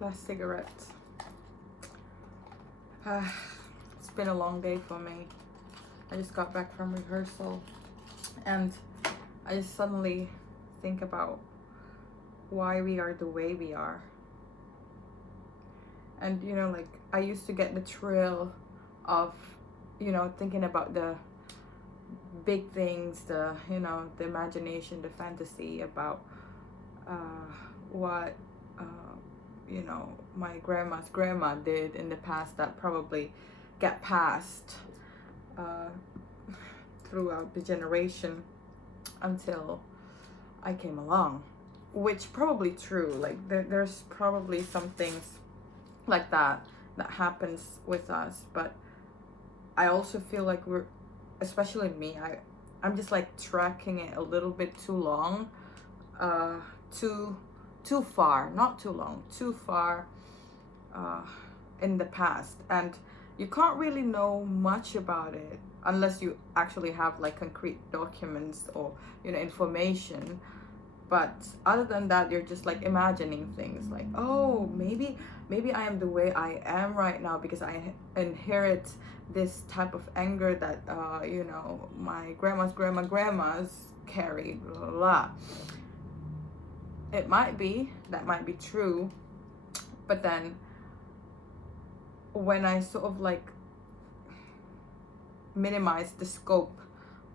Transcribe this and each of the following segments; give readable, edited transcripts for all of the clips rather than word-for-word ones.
Last cigarette. It's been a long day for me. I just got back from rehearsal and I just suddenly think about why we are the way we are. And you know, like, I used to get the thrill of, you know, thinking about the big things, the, you know, the imagination, the fantasy about what you know, my grandma's grandma did in the past that probably got passed throughout the generation until I came along, which probably true. Like there's probably some things like that happens with us, but I also feel like we're, especially me, I'm just like tracking it a little bit too long, too far, not too long, too far in the past. And you can't really know much about it unless you actually have like concrete documents or, you know, information. But other than that, you're just like imagining things like, oh, maybe I am the way I am right now because I inherit this type of anger that you know, my grandmas carried, blah, blah, blah. It might be, that might be true, but then when I sort of like minimize the scope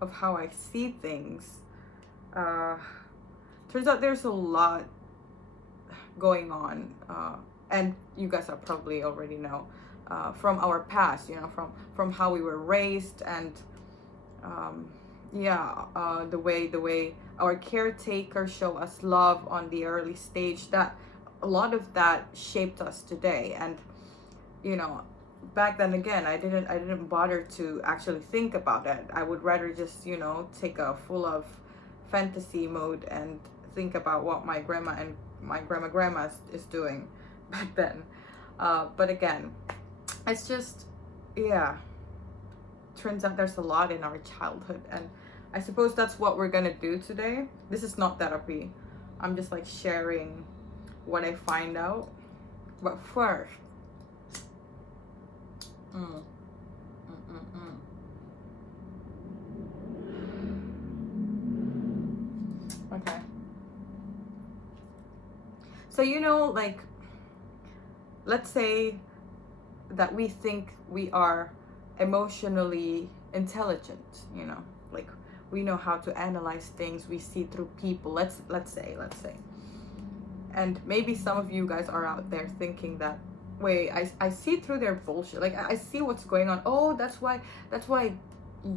of how I see things, turns out there's a lot going on, and you guys are probably already know from our past, you know, from how we were raised, and the way our caretakers show us love on the early stage, that a lot of that shaped us today. And you know, back then, again, I didn't bother to actually think about it. I would rather just, you know, take a full of fantasy mode and think about what my grandma and my grandma is doing back then. But again, it's just, yeah, turns out there's a lot in our childhood, and I suppose that's what we're gonna do today. This is not therapy. I'm just like sharing what I find out. But first, okay. So, you know, like, let's say that we think we are emotionally intelligent, you know, like we know how to analyze things, we see through people. Let's say. And maybe some of you guys are out there thinking that, wait, I see through their bullshit. Like I see what's going on. Oh, that's why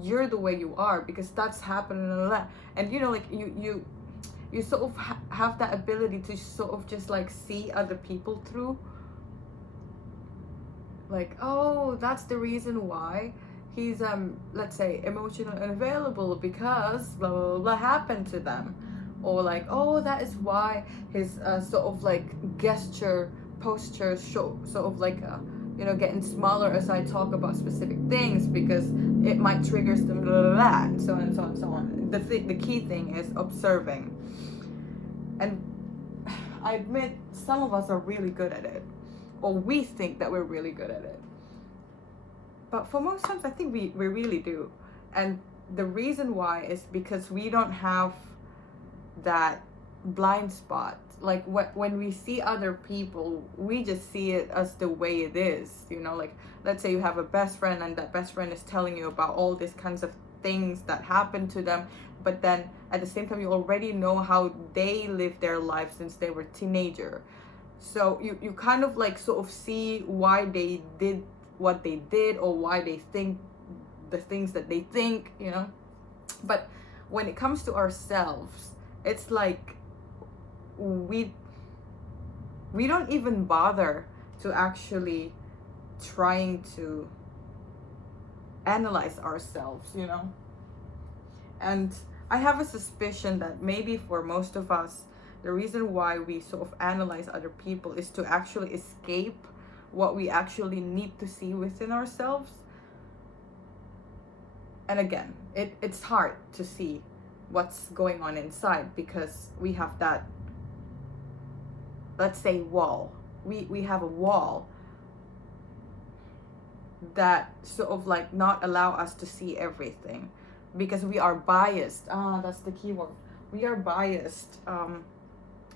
you're the way you are, because that's happening and all that. And you know, like you sort of have that ability to sort of just like see other people through. Like, oh, that's the reason why he's let's say emotionally unavailable, because blah blah blah, blah happened to them. Or like, oh, that is why his sort of like posture show sort of like you know, getting smaller as I talk about specific things, because it might trigger some blah, blah, blah, and so on and so on and so on. The key thing is observing. And I admit some of us are really good at it, or we think that we're really good at it. But for most times, I think we really do. And the reason why is because we don't have that blind spot. Like when we see other people, we just see it as the way it is, you know. Like, let's say you have a best friend and that best friend is telling you about all these kinds of things that happen to them, but then at the same time you already know how they live their life since they were teenager. So you kind of like sort of see why they did what they did, or why they think the things that they think, you know. But when it comes to ourselves, it's like we don't even bother to actually trying to analyze ourselves, you know. And I have a suspicion that maybe for most of us, the reason why we sort of analyze other people is to actually escape what we actually need to see within ourselves. And again, it's hard to see what's going on inside, because we have that, let's say, wall we have a wall that sort of like not allow us to see everything, because we are biased. That's the key word. We are biased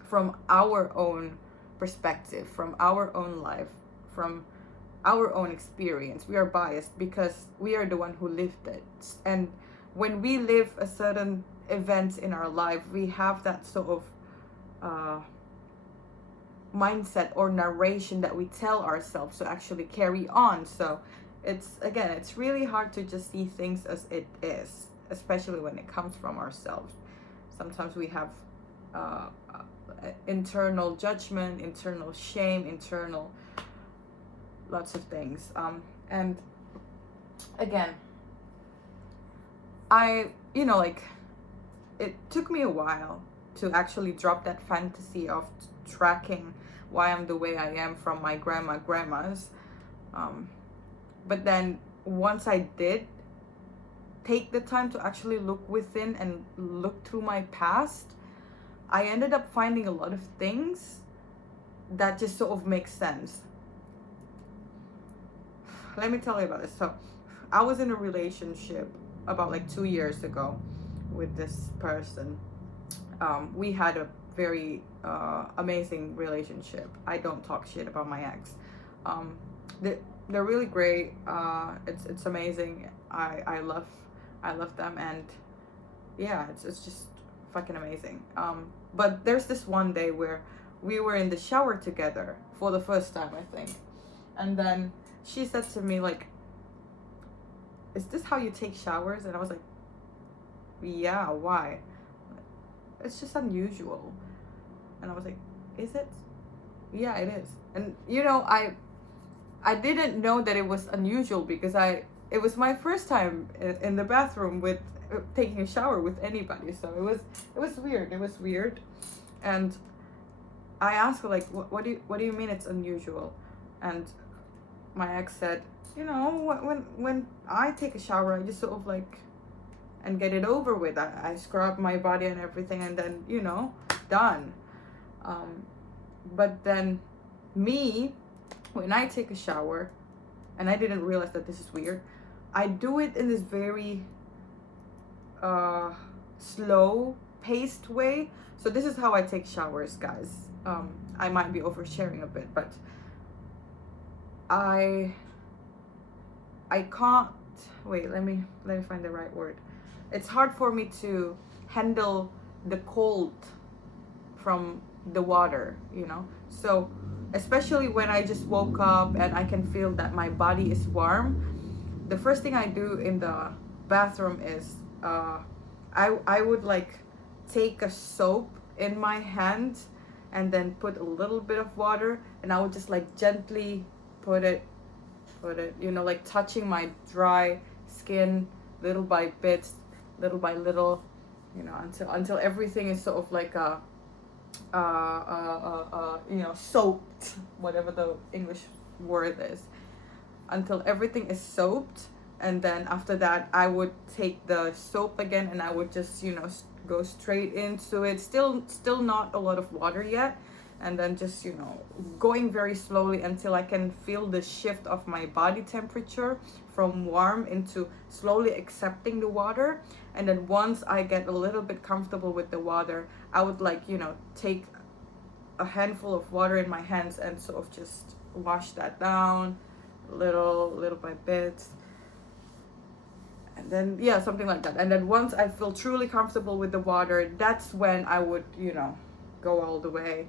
from our own perspective, from our own life, from our own experience. We are biased because we are the one who lived it. And when we live a certain event in our life, we have that sort of mindset or narration that we tell ourselves to actually carry on. So it's really hard to just see things as it is, especially when it comes from ourselves. Sometimes we have internal judgment, internal shame, internal lots of things. And again, like, it took me a while to actually drop that fantasy of tracking why I'm the way I am from my grandmas. But then once I did take the time to actually look within and look through my past, I ended up finding a lot of things that just sort of make sense. Let me tell you about this. So I was in a relationship about like 2 years ago with this person. We had a very amazing relationship. I don't talk shit about my ex. They're really great. It's amazing. I love them, and yeah, it's just fucking amazing. But there's this one day where we were in the shower together for the first time, I think, and then she said to me, like, "Is this how you take showers?" And I was like, "Yeah, why?" "It's just unusual." And I was like, "Is it?" "Yeah, it is." And I didn't know that it was unusual because it was my first time in the bathroom with taking a shower with anybody, so it was weird. And I asked her, like, what do you mean it's unusual? And my ex said, when I take a shower, I just sort of like and get it over with. I scrub my body and everything, and then done. But then me, when I take a shower, and I didn't realize that this is weird, I do it in this very slow paced way. So this is how I take showers, guys. I might be oversharing a bit, but I can't wait, let me find the right word. It's hard for me to handle the cold from the water, so especially when I just woke up and I can feel that my body is warm, the first thing I do in the bathroom is I would like take a soap in my hand and then put a little bit of water, and I would just like gently put it, like touching my dry skin little by bits, little by little, until everything is sort of like soaped, whatever the English word is, until everything is soaped. And then after that, I would take the soap again and I would just, go straight into it. Still not a lot of water yet. And then just, going very slowly until I can feel the shift of my body temperature from warm into slowly accepting the water. And then once I get a little bit comfortable with the water, I would like, take a handful of water in my hands and sort of just wash that down little by bits. And then, yeah, something like that. And then once I feel truly comfortable with the water, that's when I would, go all the way.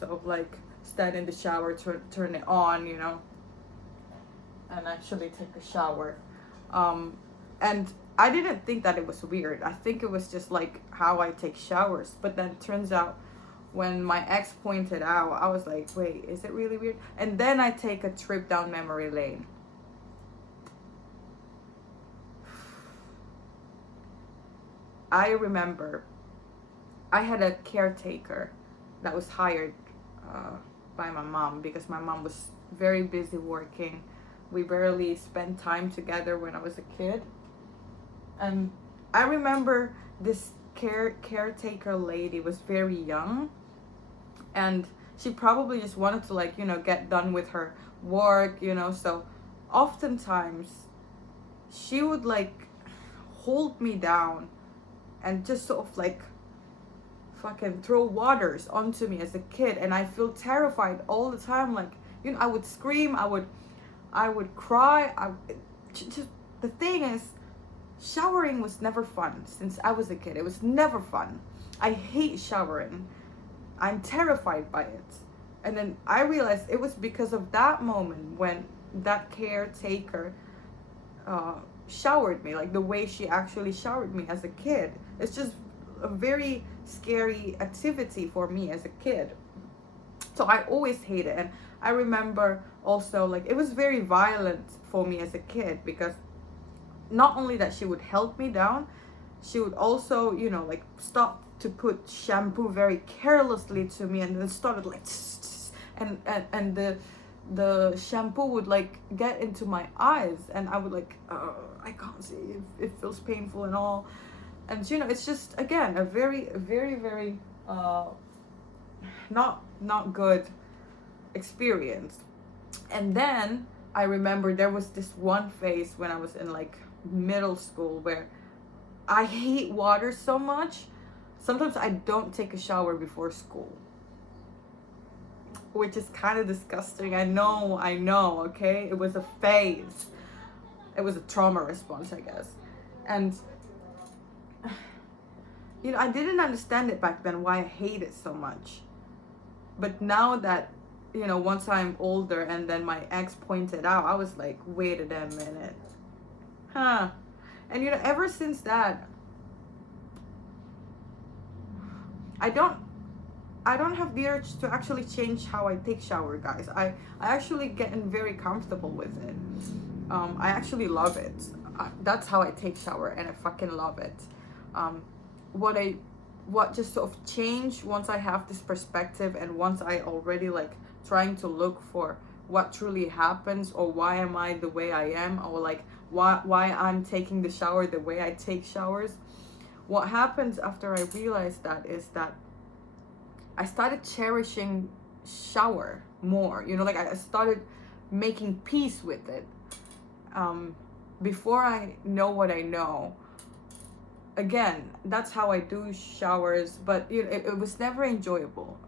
So like stand in the shower, turn it on, and actually take a shower. And I didn't think that it was weird. I think it was just like how I take showers. But then it turns out when my ex pointed out, I was like, wait, is it really weird? And then I take a trip down memory lane. I remember I had a caretaker that was hired by my mom because my mom was very busy working. We barely spent time together when I was a kid. And I remember this caretaker lady was very young, and she probably just wanted to, like, get done with her work, so oftentimes she would like hold me down and just sort of like fucking throw waters onto me as a kid, and I feel terrified all the time. Like, I would scream, I would cry. Just the thing is, showering was never fun since I was a kid. It was never fun. I hate showering. I'm terrified by it. And then I realized it was because of that moment when that caretaker showered me, like the way she actually showered me as a kid. It's just a very scary activity for me as a kid. So I always hate it. And I remember also, like, it was very violent for me as a kid, because not only that she would help me down, she would also, like, stop to put shampoo very carelessly to me, and then started like and the shampoo would like get into my eyes, and I would like, I can't see, it feels painful and all. And it's just, again, a very very very not good experience. And then I remember there was this one phase when I was in like middle school where I hate water so much. Sometimes I don't take a shower before school, which is kind of disgusting. I know, okay? It was a phase. It was a trauma response, I guess. And, I didn't understand it back then, why I hate it so much. But now that, once I'm older and then my ex pointed out, I was like, wait a damn minute. Huh. And, ever since that, I don't have the urge to actually change how I take shower, guys. I actually getting very comfortable with it. I actually love it. That's how I take shower, and I fucking love it. What just sort of changed once I have this perspective, and once I already like trying to look for what truly happens, or why am I the way I am, or like why I'm taking the shower the way I take showers. What happens after I realized that is that I started cherishing shower more. Like I started making peace with it. Before I know what I know, again, that's how I do showers, but it was never enjoyable.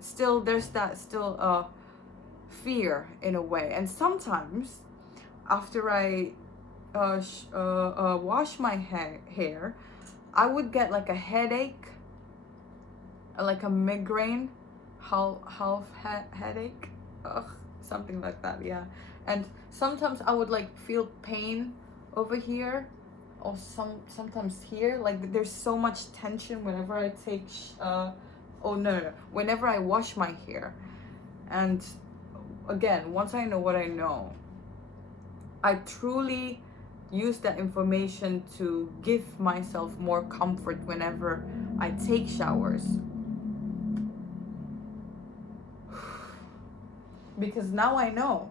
Still, there's that fear in a way. And sometimes after I wash my hair, I would get like a headache, like a migraine, headache, something like that, yeah. And sometimes I would like feel pain over here, or sometimes here. Like there's so much tension whenever I take whenever I wash my hair. And again, once I know what I know, I truly use that information to give myself more comfort whenever I take showers. Because now I know,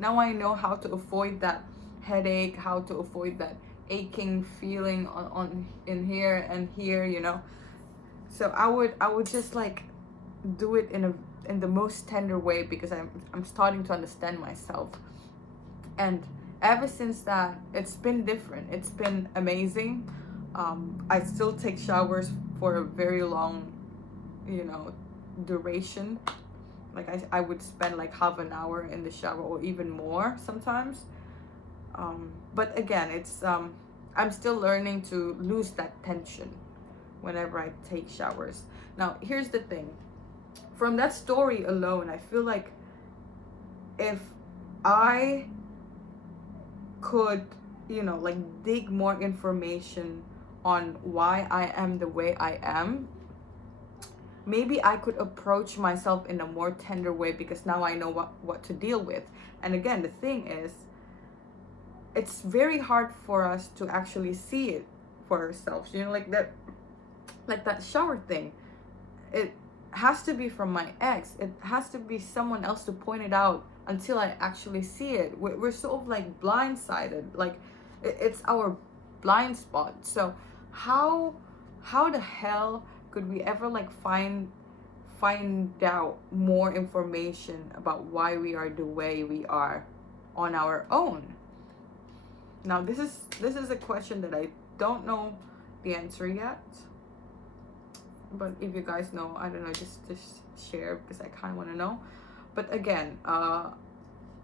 now I know how to avoid that headache, how to avoid that aching feeling on in here and here, So I would just like do it in the most tender way, because I'm starting to understand myself. And ever since that, it's been different. It's been amazing. I still take showers for a very long, duration. Like I would spend like half an hour in the shower, or even more sometimes. But again, it's I'm still learning to lose that tension whenever I take showers. Now, here's the thing. From that story alone, I feel like if I could, like dig more information on why I am the way I am, maybe I could approach myself in a more tender way, because now I know what to deal with. And again, the thing is, it's very hard for us to actually see it for ourselves. Like that shower thing. It has to be from my ex. It has to be someone else to point it out until I actually see it. We're sort of like blindsided. Like it's our blind spot. So how the hell could we ever like find find out more information about why we are the way we are on our own? Now this is a question that I don't know the answer yet, but if you guys know, I don't know, just share, because I kind of want to know. But again,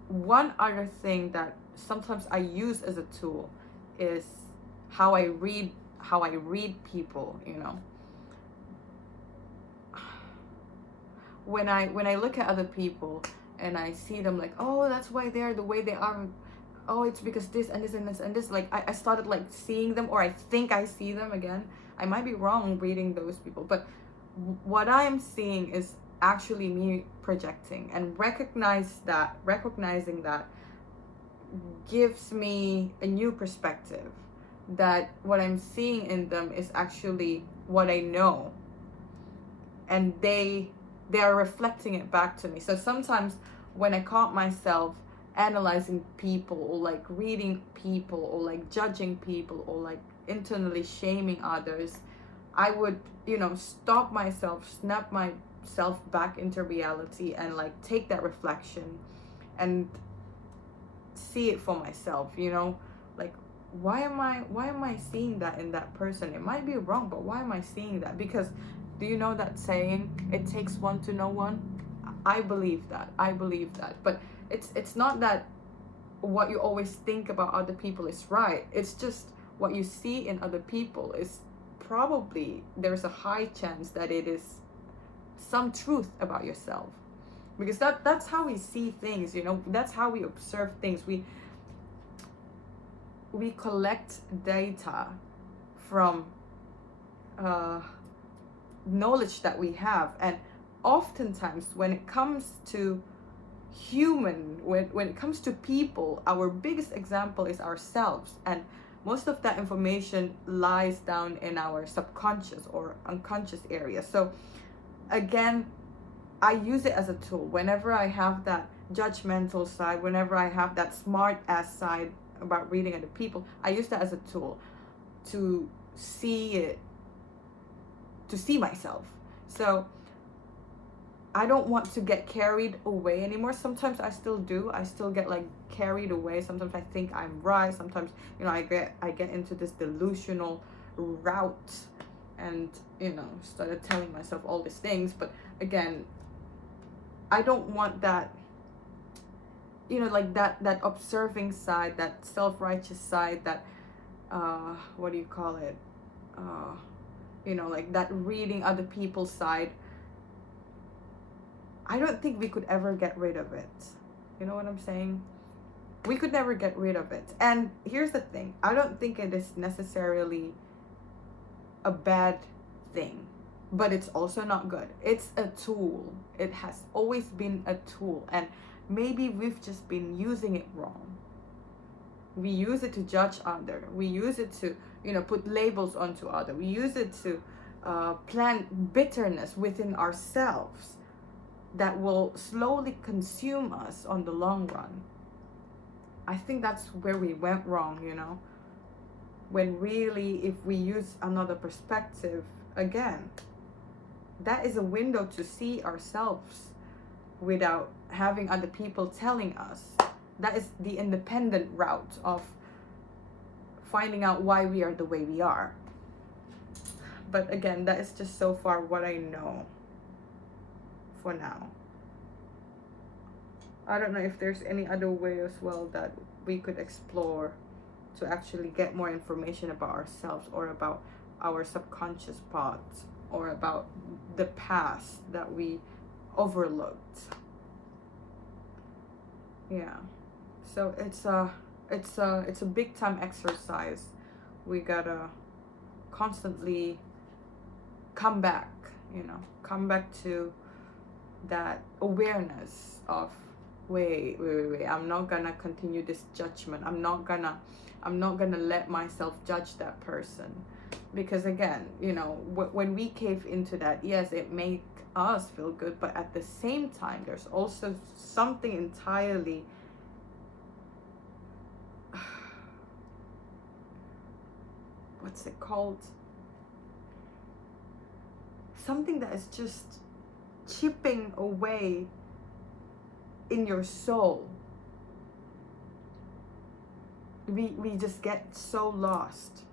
one other thing that sometimes I use as a tool is how I read people, you know. When I look at other people and I see them like, oh, that's why they're the way they are, oh, it's because this and this and this and this, like I started like seeing them, or I think I see them again. I might be wrong reading those people, but what I am seeing is actually me projecting, and recognizing that gives me a new perspective, that what I'm seeing in them is actually what I know, and they are reflecting it back to me. So sometimes when I caught myself analyzing people, or like reading people, or like judging people, or like internally shaming others, I would, you know, stop myself, snap myself back into reality, and like take that reflection and see it for myself, you know, like why am I seeing that in that person? It might be wrong, but why am I seeing that? Because do you know that saying, it takes one to know one? I believe that. But it's not that what you always think about other people is right. It's just what you see in other people is probably, there's a high chance that it is some truth about yourself, because that's how we see things, you know. That's how we observe things. We collect data from knowledge that we have, and oftentimes when it comes to when it comes to people, our biggest example is ourselves, and most of that information lies down in our subconscious or unconscious area. So again, I use it as a tool whenever I have that judgmental side, whenever I have that smart ass side about reading other people. I use that as a tool to see it, to see myself. So I don't want to get carried away anymore. Sometimes I still do. I still get like carried away. Sometimes I think I'm right. Sometimes, you know, I get into this delusional route, and, you know, started telling myself all these things. But again, I don't want that, you know, like that observing side, that self-righteous side, that what do you call it, you know, like that reading other people's side. I don't think we could ever get rid of it. You know what I'm saying? We could never get rid of it. And here's the thing, I don't think it is necessarily a bad thing, but it's also not good. It's a tool. It has always been a tool, and maybe we've just been using it wrong. We use it to judge other. We use it to, you know, put labels onto other. We use it to plant bitterness within ourselves that will slowly consume us on the long run. I think that's where we went wrong, you know, when really, if we use another perspective, again, that is a window to see ourselves without having other people telling us. That is the independent route of finding out why we are the way we are. But again, that is just so far what I know for now. I don't know if there's any other way as well that we could explore to actually get more information about ourselves, or about our subconscious parts, or about the past that we overlooked. Yeah. So it's a big time exercise. We gotta constantly come back, you know, come back to that awareness of wait, I'm not gonna continue this judgment. I'm not gonna let myself judge that person, because again, you know, when we cave into that, yes, it make us feel good, but at the same time, there's also something entirely what's it called? Something that is just chipping away in your soul. We just get so lost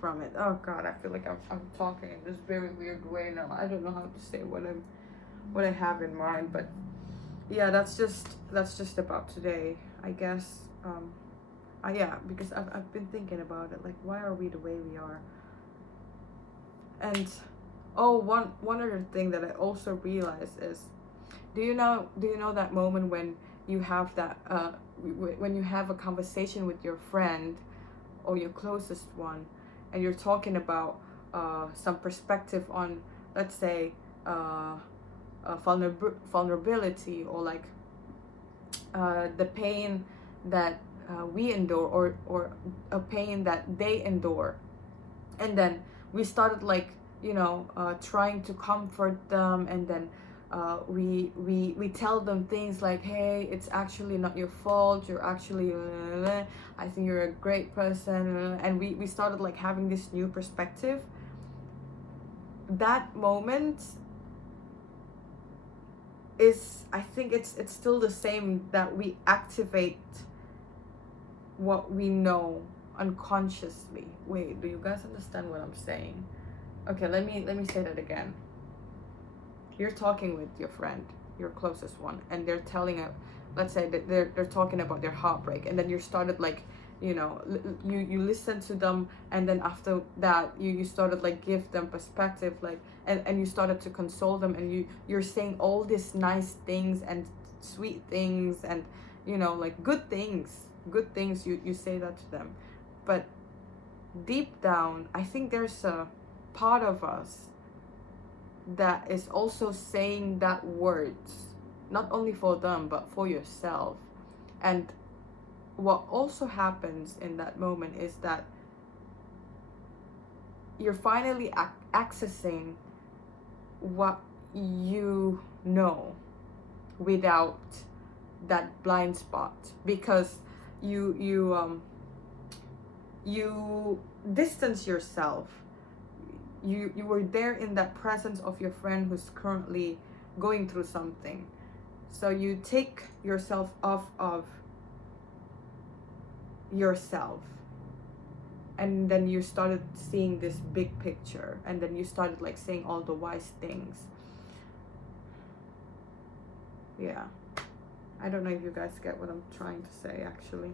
from it. Oh God, I feel like I'm talking in this very weird way now. I don't know how to say what I have in mind, but yeah, that's just about today, I guess. Yeah, because I've been thinking about it, like, why are we the way we are? And one other thing that I also realized is, do you know that moment when you have that when you have a conversation with your friend or your closest one, and you're talking about some perspective on, let's say, vulnerability, or like the pain that we endure, or a pain that they endure, and then we started, like, trying to comfort them, and then we tell them things like, hey, it's actually not your fault, you're actually I think you're a great person, and we started like having this new perspective. That moment is, I think it's still the same, that we activate what we know unconsciously. Wait, do you guys understand what I'm saying? Okay, let me say that again. You're talking with your friend, your closest one, and they're telling a, let's say that they're talking about their heartbreak, and then you started like, you listen to them, and then after that you started like give them perspective, like, and you started to console them, and you're saying all these nice things and sweet things, and like good things, you say that to them. But deep down, I think there's a part of us that is also saying that words, not only for them but for yourself. And what also happens in that moment is that you're finally accessing what you know without that blind spot, because you distance yourself. You were there in that presence of your friend who's currently going through something, so you take yourself off of yourself, and then you started seeing this big picture, and then you started like saying all the wise things. Yeah, I don't know if you guys get what I'm trying to say, actually.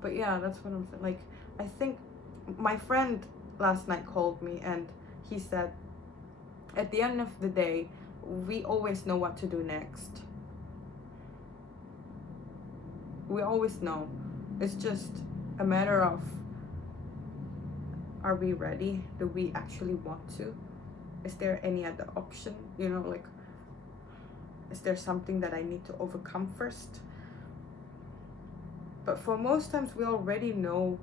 But yeah, that's what I'm saying. Like, I think my friend last night called me, and he said, at the end of the day, we always know what to do next. We always know. It's just a matter of, are we ready? Do we actually want to? Is there any other option? Like, is there something that I need to overcome first? But for most times, we already know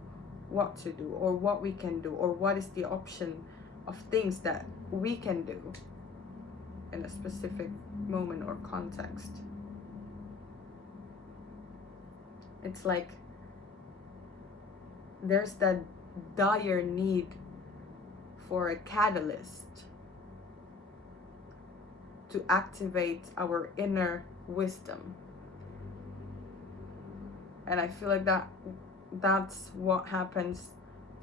what to do, or what we can do, or what is the option of things that we can do in a specific moment or context. It's like there's that dire need for a catalyst to activate our inner wisdom. And I feel like that's what happens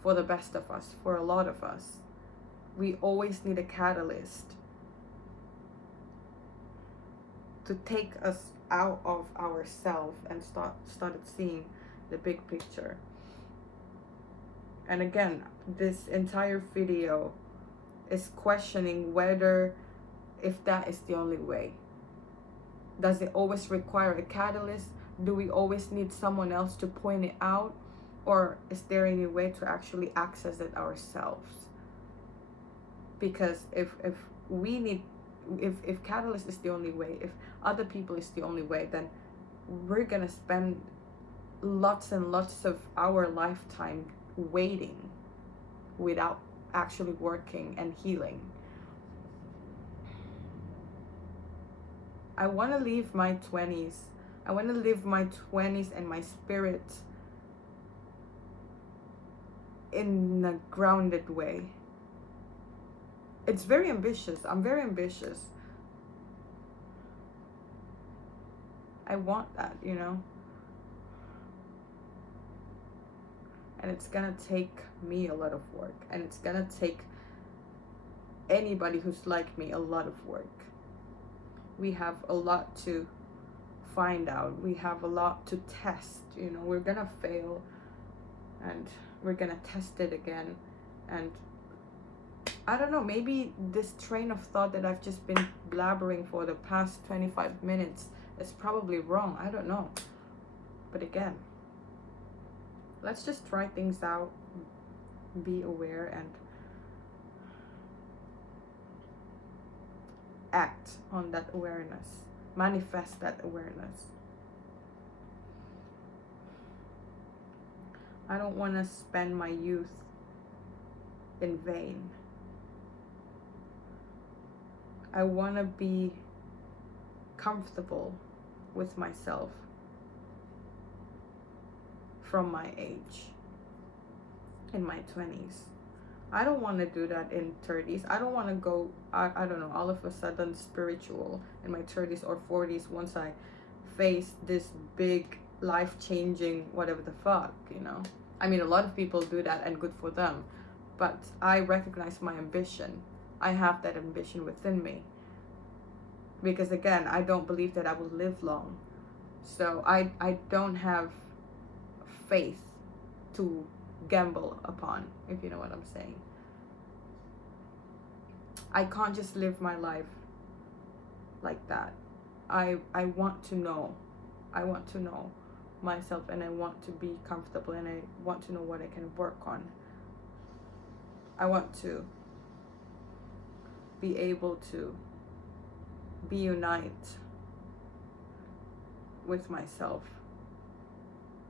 for the best of us, for a lot of us. We always need a catalyst to take us out of ourselves and started seeing the big picture. And again, this entire video is questioning whether, if that is the only way. Does it always require a catalyst? Do we always need someone else to point it out? Or is there any way to actually access it ourselves? Because if catalyst is the only way, if other people is the only way, then we're gonna spend lots and lots of our lifetime waiting without actually working and healing. I want to live my 20s. I want to live my 20s and my spirit in a grounded way. it's very ambitious. I'm very ambitious. I want that, you know? And it's gonna take me a lot of work. And it's gonna take anybody who's like me a lot of work. We have a lot to find out. We have a lot to test, you know? We're gonna fail. And we're gonna test it again. And I don't know, maybe this train of thought that I've just been blabbering for the past 25 minutes is probably wrong. I don't know. But again, let's just try things out, be aware, and act on that awareness. Manifest that awareness. I don't want to spend my youth in vain. I want to be comfortable with myself from my age, in my 20s. I don't want to do that in 30s. I don't want to go, I don't know, all of a sudden spiritual in my 30s or 40s once I face this big life-changing whatever the fuck, you know. I mean, a lot of people do that and good for them, but I recognize my ambition. I have that ambition within me, because again, I don't believe that I will live long. So I don't have faith to gamble upon, if you know what I'm saying. I can't just live my life like that. I want to know. I want to know myself, and I want to be comfortable, and I want to know what I can work on. I want to be able to be unite with myself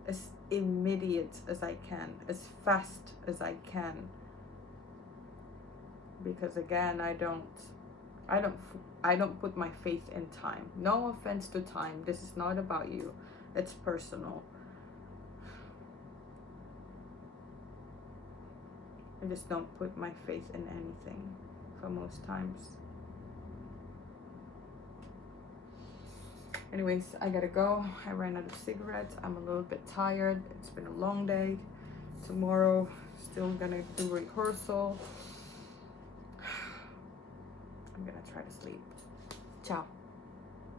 as immediate as I can, as fast as I can, because again, I don't put my faith in time. No offense to time, this is not about you, it's personal. I just don't put my faith in anything for most times. Anyways, I gotta go. I ran out of cigarettes. I'm a little bit tired. It's been a long day. Tomorrow, still gonna do rehearsal. I'm gonna try to sleep. Ciao.